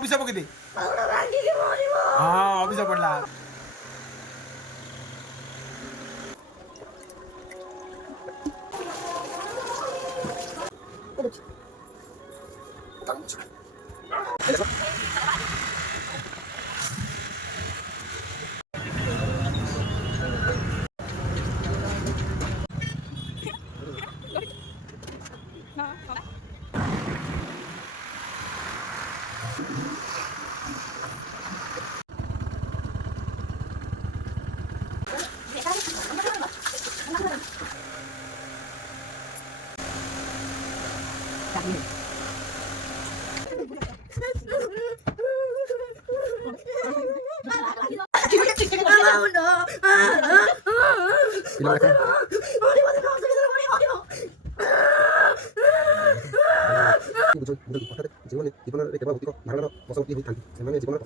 ऑफिस बघते हा ऑफिस पडला ଜୀବନରେ କେବଳ ଭୌତିକ ଧାରଣାର ବଶବର୍ତ୍ତୀ ହୋଇଥାନ୍ତି। ସେମାନେ ଜୀବନର